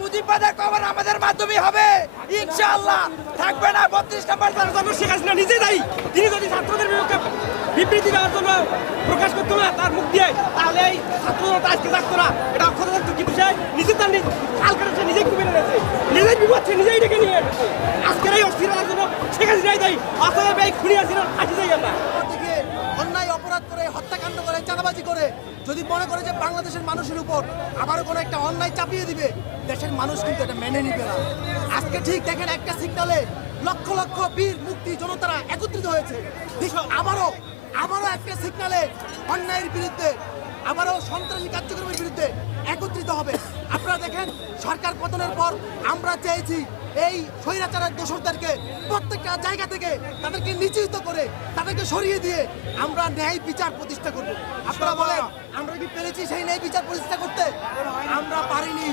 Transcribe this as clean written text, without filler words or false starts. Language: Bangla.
মুজিববাদের কবর আমাদের মাধ্যমে হবে ইনশাআল্লাহ। থাকবে না 32 নম্বর জন্য শেখ হাসিনা নিজে দায়ী। তিনি যদি ছাত্রদের বিরুদ্ধে বিবৃতি দেওয়ার জন্য প্রকাশ করতো না তার মুখ দিয়ে, তাহলে এই ছাত্ররা আজকে থাকতো না। এটা অক্ষত থাকতো, কিন্তু সে নিজে তার হাল করেছে, নিজেই কুমিরে নিয়েছে, নিজেই বিপদ নিজেই ডেকে নিয়ে এসেছে। আজকের এই অস্থিরতার জন্য শেখ হাসিনাই দায়ী। অতএব এই খুনি হাসিনার ফাঁসি যাই আমরা। অন্যায় অপরাধ করে, হত্যাকাণ্ড করে, চাঁদাবাজি করে যদি মনে করে যে বাংলাদেশের মানুষের উপর আবারও কোনো একটা অন্যায় চাপিয়ে দিবে, দেশের মানুষ কিন্তু এটা মেনে নিবে না। আজকে ঠিক দেখেন, একটা সিগনালে লক্ষ লক্ষ বীর মুক্তি জনতারা একত্রিত হয়েছে। ঠিক আবারও একটা সিগনালে অন্যায়ের বিরুদ্ধে, আবারও সন্ত্রাসী কার্যক্রমের বিরুদ্ধে একত্রিত হবে। আপনারা দেখেন, সরকার পতনের পর আমরা চেয়েছি এই স্বৈরাচারের দোসরদেরকে প্রত্যেকটা জায়গা থেকে তাদেরকে নিশ্চিত করে, তাদেরকে সরিয়ে দিয়ে আমরা ন্যায় বিচার প্রতিষ্ঠা করব। আপনারা বলেন, আমরা কি পেরেছি সেই ন্যায় বিচার প্রতিষ্ঠা করতে? আমরা পারিনি।